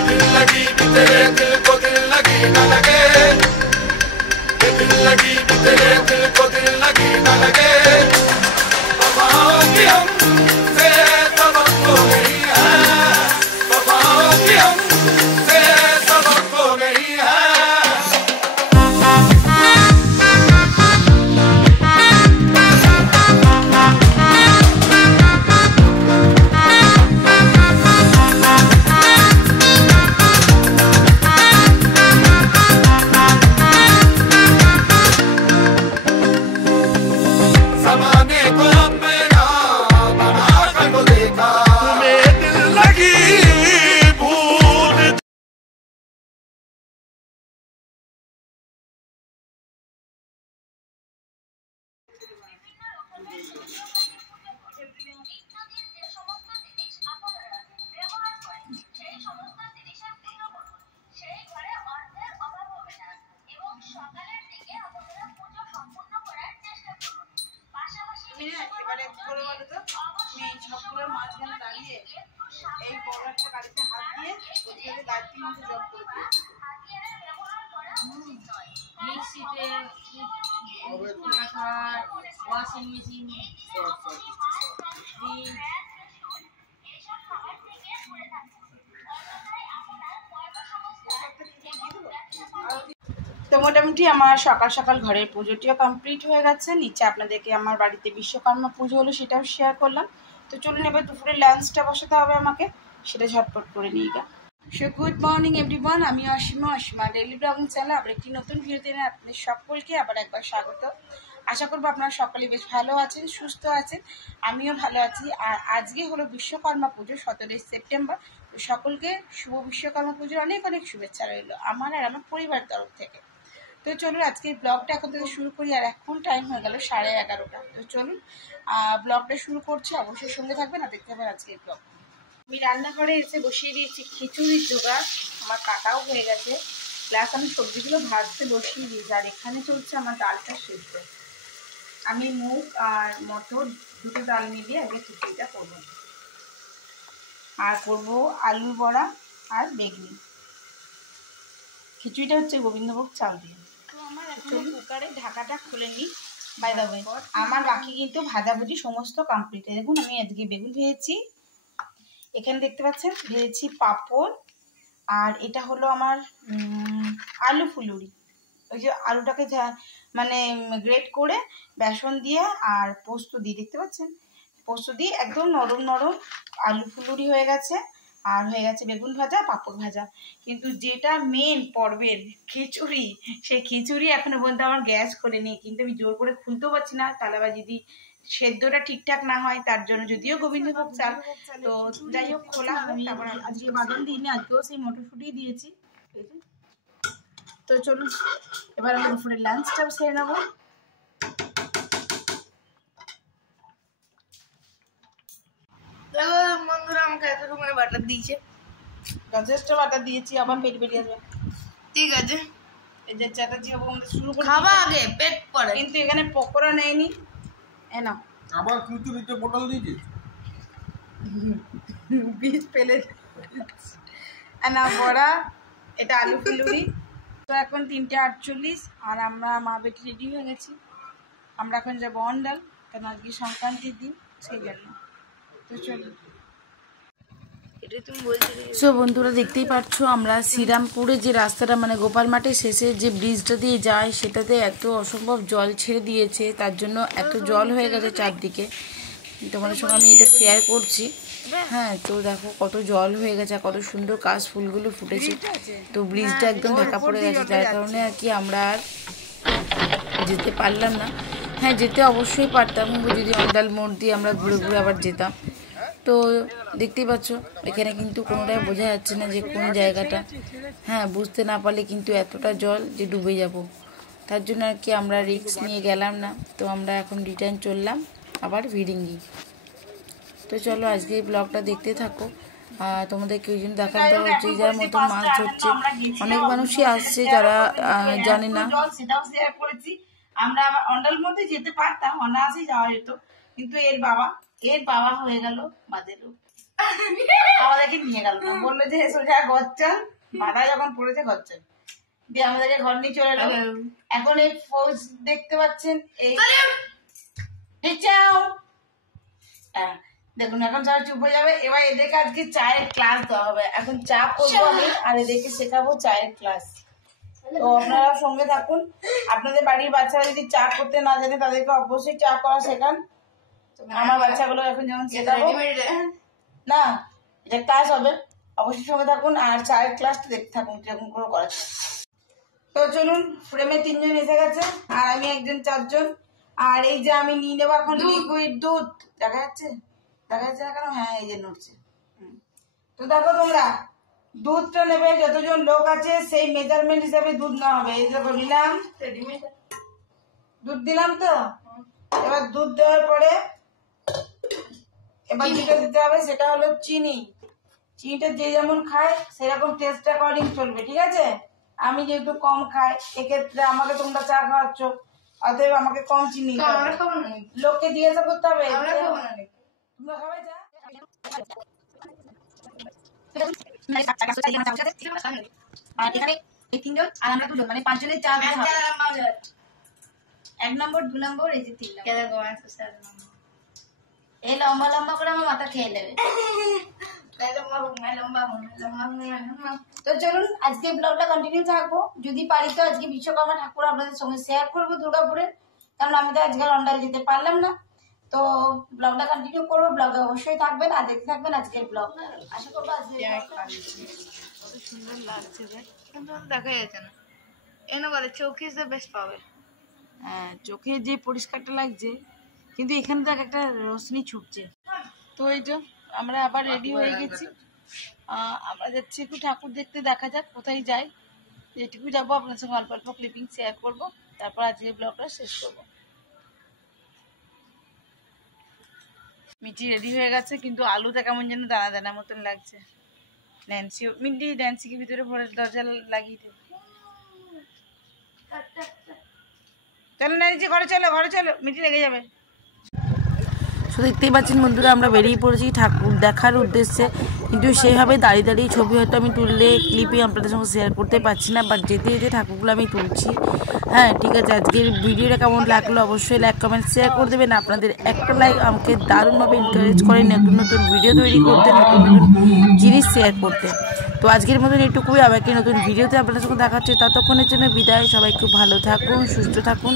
दिल लगी कि तेरे दिल को दिल लगी न लगे, दिल लगी कि तेरे दिल को दिल लगी न लगे। वफाओं की हमसे सबक हो गई है, वफाओं की हमसे सबक हो गई है। এবারে করে বলো তো, আমি এই সবগুলোর মাঝখানে দাঁড়িয়ে এই বড় একটা গাড়িতে হাত দিয়ে ওইভাবে গাড়িটির মধ্যে জব করে দিয়েছি। মিক্সিতে ওয়াশিং মেশিন তো মোটামুটি আমার সকাল সকাল ঘরের পুজোটিও কমপ্লিট হয়ে গেছে। নিচে আপনাদেরকে আমার বাড়িতে বিশ্বকর্মা পুজো হলো সেটাও শেয়ার করলাম। তো চলুন এবার দুপুরে লাঞ্চটা বসাতে হবে আমাকে, সেটা ঝটপট করে নিয়ে গা। সো গুড মর্নিং এভরিওয়ান, আমি অসীমা ডেইলি ব্লগিং চ্যানেলে আবার একটি নতুন ভিডিওতে আপনাদের সকলকে আবার একবার স্বাগত। আশা করবো আপনারা সকলে বেশ ভালো আছেন, সুস্থ আছেন, আমিও ভালো আছি। আর আজকে হলো বিশ্বকর্মা পুজো, 17 সেপ্টেম্বর। তো সকলকে শুভ বিশ্বকর্মা পুজোর অনেক অনেক শুভেচ্ছা রইল আমার আর আমার পরিবারের তরফ থেকে। তো চলুন আজকের ব্লগটা এখন থেকে শুরু করি। আর এখন টাইম হয়ে গেল 11:30। তো চলুন ব্লগটা শুরু করছি, অবশ্যই সঙ্গে থাকবেন আর দেখতে পাবেন আজকের ব্লগ। আমি রান্নাঘরে এসে বসিয়ে দিয়েছি খিচুড়ির জোগাড়, আমার কাটাও হয়ে গেছে, প্লাস আমি সবজিগুলো ভাজতে বসিয়ে দিয়েছি। আর এখানে চলছে আমার ডালটা সেদ্ধ। আমি মুগ আর মটর দুটো ডাল মিলিয়ে আগে খিচুড়িটা করবো, আর করবো আলুর বড়া আর বেগুনি। খিচুড়িটা হচ্ছে গোবিন্দভোগ চাল দিয়ে। তো আমার এখন কুকারে ঢাকাটা খুলে নিই। বাই দ্য ওয়ে, আমার বাকি কিন্তু ভাজাভুজি সমস্ত কমপ্লিট। দেখুন আমি আজকে বেগুন ভেজেছি, এখানে দেখতে পাচ্ছেন ভেজেছি পাঁপড়, আর এটা হলো আমার আলু ফুলুরি। ওই যে আলুটাকে মানে গ্রেট করে বেসন দিয়ে আর পোস্ত দিয়ে, দেখতে পাচ্ছেন পোস্ত দিয়ে একদম নরম নরম আলু ফুলুরি হয়ে গেছে। আর হয়ে গেছে বেগুন ভাজা, পাঁপড় ভাজা। কিন্তু যেটা মেন পর্বের খিচুড়ি, সেই খিচুড়ি এখনো পর্যন্ত আমার গ্যাস করে নেই। কিন্তু আমি জোর করে খুলতেও পারছি না, তাহলে আবার যদি সেদ্ধটা ঠিকঠাক না হয়, তার জন্য যদিও গোবিন্দভোগ চাল, তো যাই হোক খোলা হবে। তারপর আজকে বাদাম দিইনি, আজকেও সেই মটরশুঁটি দিয়েছি। তো চলুন এবার আমরা দুপুরের লাঞ্চটা সেরে নেবো। বন্ধুরা আমাকে এতটুকু বাটার দিয়েছে, যথেষ্ট বাটার দিয়েছি, আবার পেট বেরিয়ে আসবে। ঠিক আছে, এই যে চ্যাটার্জি বাবু আমাদের শুরু করে খাবা আগে পেট পরে। কিন্তু এখানে পকোড়া নেয়নি, এ না আবার খিচুড়িতে পটল দিয়েছিস, বীজ ফেলে না বড়া, এটা আলু ফুলুরি। তো এখন 3:48 আর আমরা মা বেটি রেডি হয়ে গেছি। আমরা এখন যাবো অন্ডাল, কারণ আজকে সংক্রান্তির দিন, সেই জন্য। তো চলুন। সো বন্ধুরা দেখতেই পাচ্ছ আমরা শ্রীরামপুরে যে রাস্তাটা মানে গোপাল মাঠের শেষে যে ব্রিজটা দিয়ে যায়, সেটাতে এত অসম্ভব জল ছেড়ে দিয়েছে, তার জন্য এত জল হয়ে গেছে চারদিকে। তোমাদের সঙ্গে আমি এটা শেয়ার করছি। হ্যাঁ, তো দেখো কত জল হয়ে গেছে, কত সুন্দর কাশ ফুলগুলো ফুটেছে। তো ব্রিজটা একদম ঢাকা পড়ে গেছে, যার কারণে আর কি আমরা আর যেতে পারলাম না। হ্যাঁ, যেতে অবশ্যই পারতাম, যদি অন্ডাল মোড় দিয়ে আমরা ঘুরে ঘুরে আবার যেতাম। তো দেখতেই পাচ্ছ এখানে কিন্তু কোনোটাই বোঝা যাচ্ছে না যে কোন জায়গাটা। হ্যাঁ, বুঝতে না পারলে কিন্তু এতটা জল যে ডুবে যাব, তার জন্য আর কি আমরা রিস্ক নিয়ে গেলাম না। তো আমরা এখন রিটার্ন চললাম আবার ভিড়িঙ্গি। তো চলো আজকে এই ব্লগটা দেখতে থাকো। তোমাদেরকে ওই জন্য দেখাতে হচ্ছে যার মতো মাছ ধরছে, অনেক মানুষই আসছে যারা জানে না। সেটাও শেয়ার করেছি। আমরা অন্ডাল মধ্যে যেতে পারতাম, অনায়াসেই যাওয়া যেত, কিন্তু এর বাবা হয়ে গেল বাদে লোক। আমাদেরকে নিয়ে গেল না, বললো যে সোজা ঘর চল, মাথায় যখন পড়েছে ঘর চল, দিয়ে আমাদেরকে ঘর নিয়ে চলে এলো। এখন এই ফৌজ দেখতে পাচ্ছেন, এই দেখুন এখন সবাই চুপ হয়ে যাবে। এবার এদেরকে আজকে চায়ের ক্লাস দেওয়া হবে। এখন চা করবো আমি, আর এদেরকে শেখাবো চায়ের ক্লাস। তো আপনারা সঙ্গে থাকুন। আপনাদের বাড়ির বাচ্চারা যদি চা করতে না জানে তাদেরকে অবশ্যই চা করা শেখান। আমার বাচ্চাগুলো এখন যেমন শেখাবো না, এটা ক্লাস হবে, অবশ্যই সঙ্গে থাকুন আর চায়ের ক্লাসটা দেখতে থাকুন কিরকম করে করা। তো চলুন, ফ্রেমে 3 জন এসে গেছে আর আমি একজন 4 জন। আর এই যে আমি নিয়ে নেবো এখন লিকুইড দুধ, দেখা যাচ্ছে না কেন? হ্যাঁ এই যে নড়ছে। তো দেখো তোমরা দুধটা নেবে, যতজন লোক আছে সেই মেজারমেন্ট হিসাবে দুধ নেওয়া হবে। এই দেখো নিলাম, দুধ দিলাম। তো এবার দুধ দেওয়ার পরে এবার যেটা দিতে হবে সেটা হলো চিনি। চিনিটা যে যেমন খায় সেরকম টেস্ট অ্যাকর্ডিং চলবে, ঠিক আছে? আমি যেহেতু কম খাই, এক্ষেত্রে আমাকে তোমরা চা খাওয়াচ্ছ, অতএব আমাকে কম চিনি লোককে জিজ্ঞাসা করতে হবে তোমরা খাবে চা। আর এখানে এই 3 জন আর আমরা 2 জন, মানে 5 জনের চা দিতে হবে। 1 নম্বর 2 নম্বর এই যে 3 নম্বর। এই লম্বা লম্বা করে আমার মাথা খেয়ে নেবে। তো চলুন আজকে ব্লগটা কন্টিনিউ থাকবো। যদি পারি তো আজকে বিশ্বকর্মা ঠাকুর আপনাদের সঙ্গে শেয়ার করবো দুর্গাপুরের, কারণ আমি তো আজকে লন্ডনে যেতে পারলাম না। তো ব্লগটা কন্টিনিউ করবো, ব্লগে অবশ্যই থাকবেন আর দেখতে থাকবেন আজকের ব্লগ। আশা করবো আজকে কত সুন্দর লাগছে দেখ, কিন্তু দেখা যাচ্ছে না। এনে বলে চৌকি ইজ দ্য বেস্ট পাবে। হ্যাঁ, চোখে যে পরিষ্কারটা লাগছে, কিন্তু এখানে দেখ একটা রোশনি ছুটছে। তো এই যে আমরা আবার রেডি হয়ে গেছি, আমরা যাচ্ছি একটু ঠাকুর দেখতে। দেখা যাক কোথায় যাই, যেটুকু যাবো আপনার সঙ্গে অল্প অল্প ক্লিপিং শেয়ার করবো, তারপর আজকে ব্লগটা শেষ করবো। মিঠি রেডি হয়ে গেছে, কিন্তু আলুটা কেমন যেন দানা দানা মতন লাগছে। ন্যান্সিকে ভিতরে ভরে দরজা লাগিয়ে দেবে। চলো ন্যান্সি ঘরে চলো, মিঠি লেগে যাবে। তো দেখতেই পাচ্ছেন বন্ধুরা, আমরা বেরিয়ে পড়েছি ঠাকুর দেখার উদ্দেশ্যে, কিন্তু সেইভাবে দাঁড়িয়ে দাঁড়িয়ে ছবি হয়তো আমি তুললে ক্লিপে আপনাদের সঙ্গে শেয়ার করতে পারছি না, বাট যেতে যেতে ঠাকুরগুলো আমি তুলছি। হ্যাঁ ঠিক আছে, আজকের ভিডিওটা কেমন লাগলো অবশ্যই লাইক কমেন্ট শেয়ার করে দেবেন। আপনাদের একটা লাইক আমাকে দারুণভাবে এনকারেজ করে নতুন নতুন ভিডিও তৈরি করতে, নতুন নতুন জিনিস শেয়ার করতে। তো আজকের মতন এটুকুই, আবার কি নতুন ভিডিওতে আপনাদের সঙ্গে দেখা হচ্ছে। ততক্ষণের জন্য বিদায়, সবাই খুব ভালো থাকুন, সুস্থ থাকুন,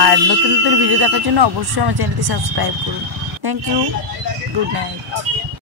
আর নতুন নতুন ভিডিও দেখার জন্য অবশ্যই আমার চ্যানেলটি সাবস্ক্রাইব করুন। Thank you, good night.